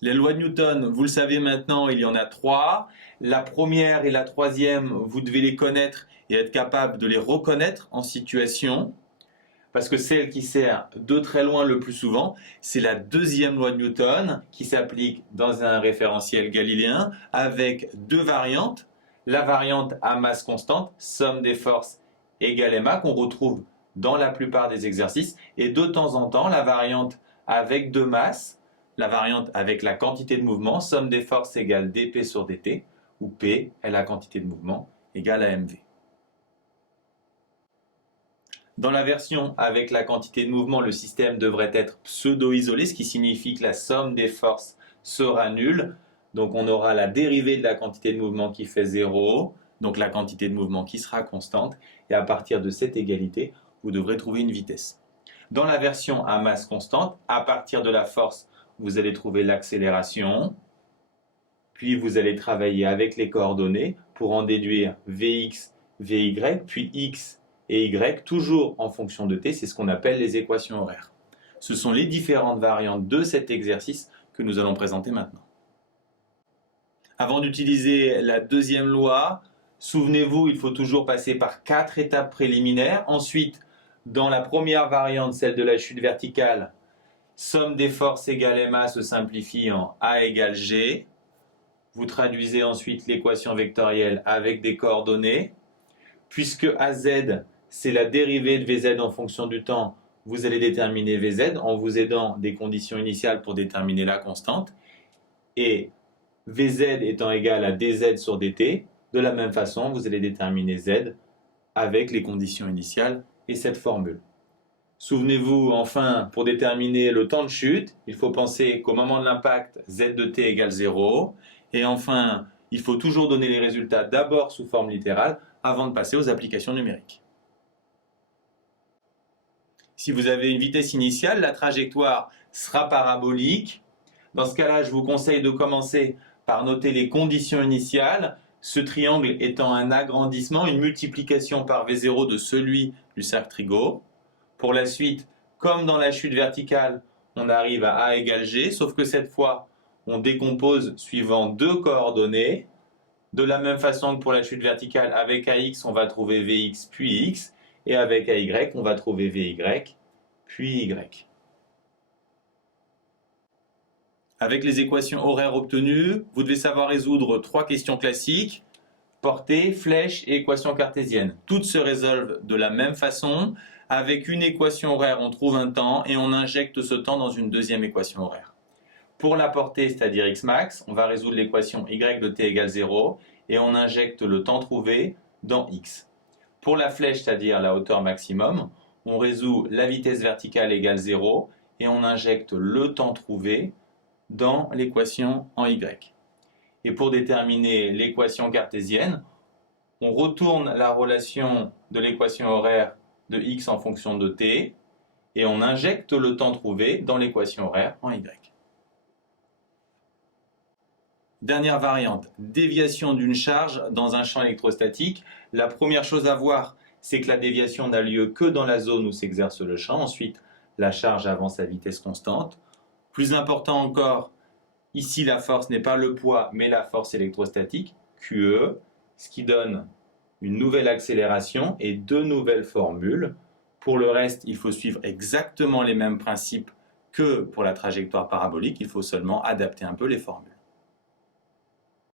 Les lois de Newton, vous le savez maintenant, il y en a trois. La première et la troisième, vous devez les connaître et être capable de les reconnaître en situation. Parce que celle qui sert de très loin le plus souvent, c'est la deuxième loi de Newton qui s'applique dans un référentiel galiléen avec deux variantes. La variante à masse constante, somme des forces égale ma, qu'on retrouve dans la plupart des exercices, et de temps en temps la variante avec deux masses, la variante avec la quantité de mouvement, somme des forces égale dp sur dt, où P est la quantité de mouvement égale à mv. Dans la version avec la quantité de mouvement, le système devrait être pseudo-isolé, ce qui signifie que la somme des forces sera nulle. Donc on aura la dérivée de la quantité de mouvement qui fait 0, donc la quantité de mouvement qui sera constante, et à partir de cette égalité, vous devrez trouver une vitesse. Dans la version à masse constante, à partir de la force, vous allez trouver l'accélération, puis vous allez travailler avec les coordonnées pour en déduire Vx, Vy, puis x et y, toujours en fonction de t, c'est ce qu'on appelle les équations horaires. Ce sont les différentes variantes de cet exercice que nous allons présenter maintenant. Avant d'utiliser la deuxième loi, souvenez-vous, il faut toujours passer par 4 étapes préliminaires. Ensuite, dans la première variante, celle de la chute verticale, somme des forces égale ma se simplifie en A égale G. Vous traduisez ensuite l'équation vectorielle avec des coordonnées. Puisque AZ, c'est la dérivée de VZ en fonction du temps, vous allez déterminer VZ en vous aidant des conditions initiales pour déterminer la constante. Et VZ étant égal à dz sur dt, de la même façon, vous allez déterminer Z avec les conditions initiales et cette formule. Souvenez-vous, enfin, pour déterminer le temps de chute, il faut penser qu'au moment de l'impact, Z de t égale 0. Et enfin, il faut toujours donner les résultats d'abord sous forme littérale avant de passer aux applications numériques. Si vous avez une vitesse initiale, la trajectoire sera parabolique. Dans ce cas-là, je vous conseille de commencer par noter les conditions initiales, ce triangle étant un agrandissement, une multiplication par V0 de celui du cercle trigo. Pour la suite, comme dans la chute verticale, on arrive à A égale G, sauf que cette fois, on décompose suivant deux coordonnées. De la même façon que pour la chute verticale, avec AX, on va trouver VX puis X, et avec AY, on va trouver VY puis Y. Avec les équations horaires obtenues, vous devez savoir résoudre trois questions classiques, portée, flèche et équation cartésienne. Toutes se résolvent de la même façon. Avec une équation horaire, on trouve un temps et on injecte ce temps dans une deuxième équation horaire. Pour la portée, c'est-à-dire x max, on va résoudre l'équation y de t égale 0 et on injecte le temps trouvé dans x. Pour la flèche, c'est-à-dire la hauteur maximum, on résout la vitesse verticale égale 0 et on injecte le temps trouvé dans l'équation en y. Et pour déterminer l'équation cartésienne, on retourne la relation de l'équation horaire de x en fonction de t et on injecte le temps trouvé dans l'équation horaire en y. Dernière variante, déviation d'une charge dans un champ électrostatique. La première chose à voir, c'est que la déviation n'a lieu que dans la zone où s'exerce le champ. Ensuite, la charge avance à vitesse constante. Plus important encore, ici la force n'est pas le poids, mais la force électrostatique, QE, ce qui donne une nouvelle accélération et deux nouvelles formules. Pour le reste, il faut suivre exactement les mêmes principes que pour la trajectoire parabolique, il faut seulement adapter un peu les formules.